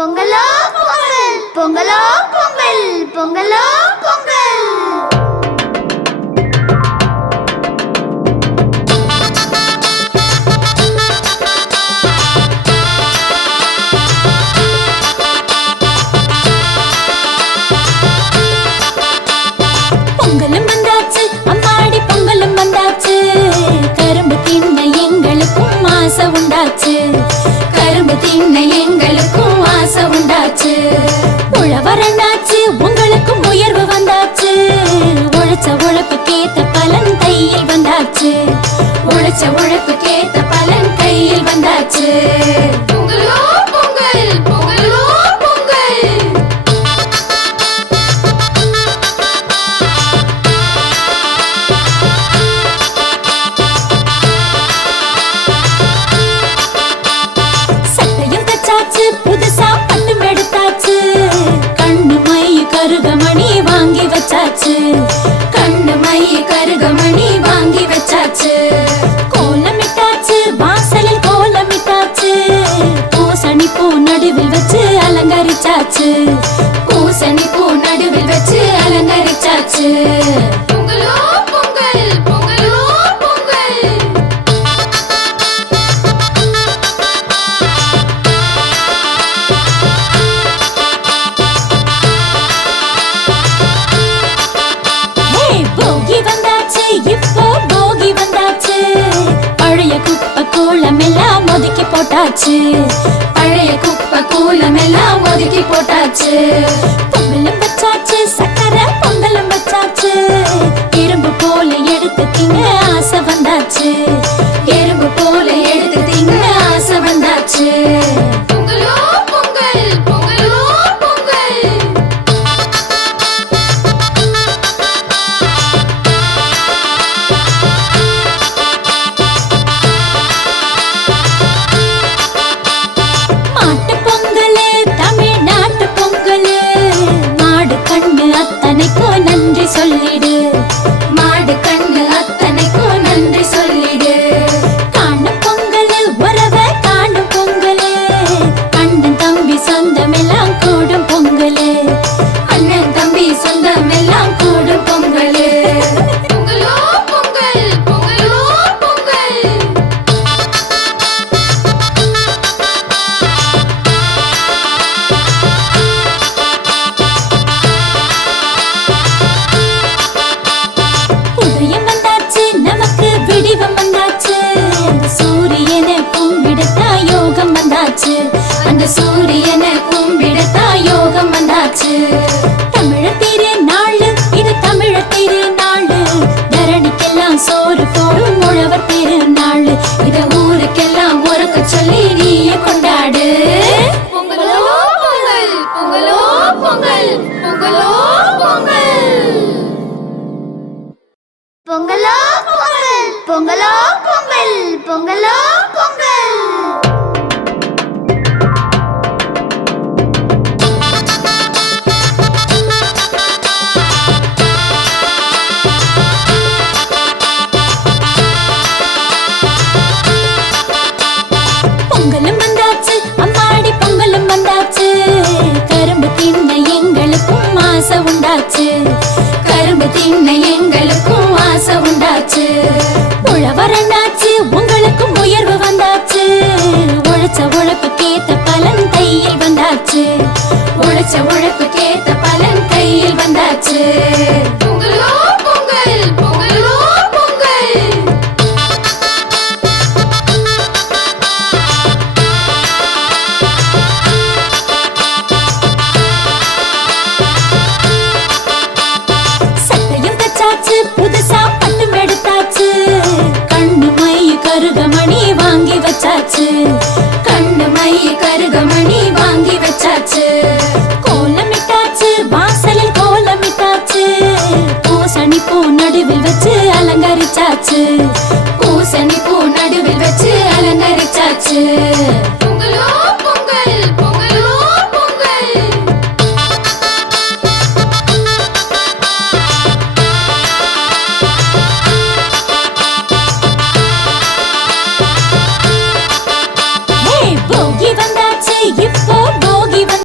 பொங்கலோ பொங்கல், பொங்கலோ பொங்கல், பொங்கலோ பொங்கல். பொங்கலும் வந்தாச்சு, அம்மாடி பொங்கலும் வந்தாச்சு. கரும்பு தின்ன எங்களுக்கும் ஆசை உண்டாச்சு. கரும்பு தின்ன எங்களுக்கும் ஆசை உண்டாச்சு. உழவரண்டாச்சு, உங்களுக்கும் உயர்வு வந்தாச்சு. உழைச்ச உழைப்புக்கேத்த பலன் கையில் வந்தாச்சு. உழைச்ச உழைப்புக்கேத்த பலன் கையில் வந்தாச்சு. பொங்கலோ பொங்கல், பொங்கலோ பொங்கல். சட்டையும் தச்சாச்சு, புதுசா பட்டும் எடுத்தாச்சு. கண்ணு மை கருகமணி வாங்கி வச்சாச்சு. கண்ணு மை கருகமணி வாங்கி வச்சாச்சு. கோலமிட்டாச்சு, வாசலில் கோலமிட்டாச்சு. பூசணி பூ நடுவில் வச்சு அலங்கரிச்சாச்சு. பூசணி பூ நடுவில் வச்சு அலங்கரிச்சாச்சு. பொங்கலோ பொங்கல், பொங்கலோ பொங்கல். போகி வந்தாச்சு, இப்போ போகி வந்தாச்சு. பழைய குப்பை கூலம் எல்லாம் ஒதுக்கி போட்டாச்சு. பழைய குப்பை கூலம் எல்லாம் ஒதுக்கி போட்டாச்சு. பொங்கலும் வச்சாச்சு, சக்கரை பொங்கலும் வச்சாச்சு. எறும்பு போல எடுத்து திங்க ஆசை வந்தாச்சு. எறும்பு போல எடுத்து திங்க ஆசை வந்தாச்சு. பொங்கலோ பொங்கல், பொங்கலோ பொங்கல். மாட்டு பொங்கலு, தமிழ்நாட்டு பொங்கலு. மாடு கண்ணு அத்தனைக்கும் நன்றி சொல்லிடு. மாடு கண்ணு அத்தனைக்கும் நன்றி சொல்லிடு. காணும் பொங்கலு, உறவை காணும் பொங்கலு. அண்ணன் தம்பி சொந்தம் எல்லாம் கூடும் பொங்கலு. அண்ணன் தம்பி சொந்தம் எல்லாம் கூடும் பொங்கலு. பொங்கலோ பொங்கல், பொங்கலோ பொங்கல். உதயம் வந்தாச்சு, நமக்கு விடிவம் வந்தாச்சு. அந்த சூரியனை கும்பிடத்தா யோகம் வந்தாச்சு. அந்த சூரியனை கும்பிடத்தா யோகம் வந்தாச்சு. தமிழர் திருநாள், இது தமிழர் திருநாள். தரணிக்கெல்லாம் சோறு போடும் உழவர் திருநாள். இத ஊருக்கெல்லாம் உறக்க சொல்லி நீயே கொண்டாடு. பொங்கலோ பொங்கல், பொங்கலோ பொங்கல், பொங்கலோ பொங்கல். பொங்கலோ பொங்கல், பொங்கலோ பொங்கல், பொங்கலோ பொங்கல். பொங்கலும் வந்தாச்சு, அம்மாடி பொங்கலும் வந்தாச்சு. கரும்பு தின்ன எங்களுக்கும் ஆசை உண்டாச்சு. கரும்பு தின்ன எங்களுக்கும் ஆசை உண்டாச்சு. உழவரண்டாச்சு, உங்களுக்கும் உயர்வு வந்தாச்சு. உழைச்ச உழைப்புக்கேத்த பலன் கையில் வந்தாச்சு. உழைச்ச உழைப்புக்கேத்த பலன் கையில் வந்தாச்சு.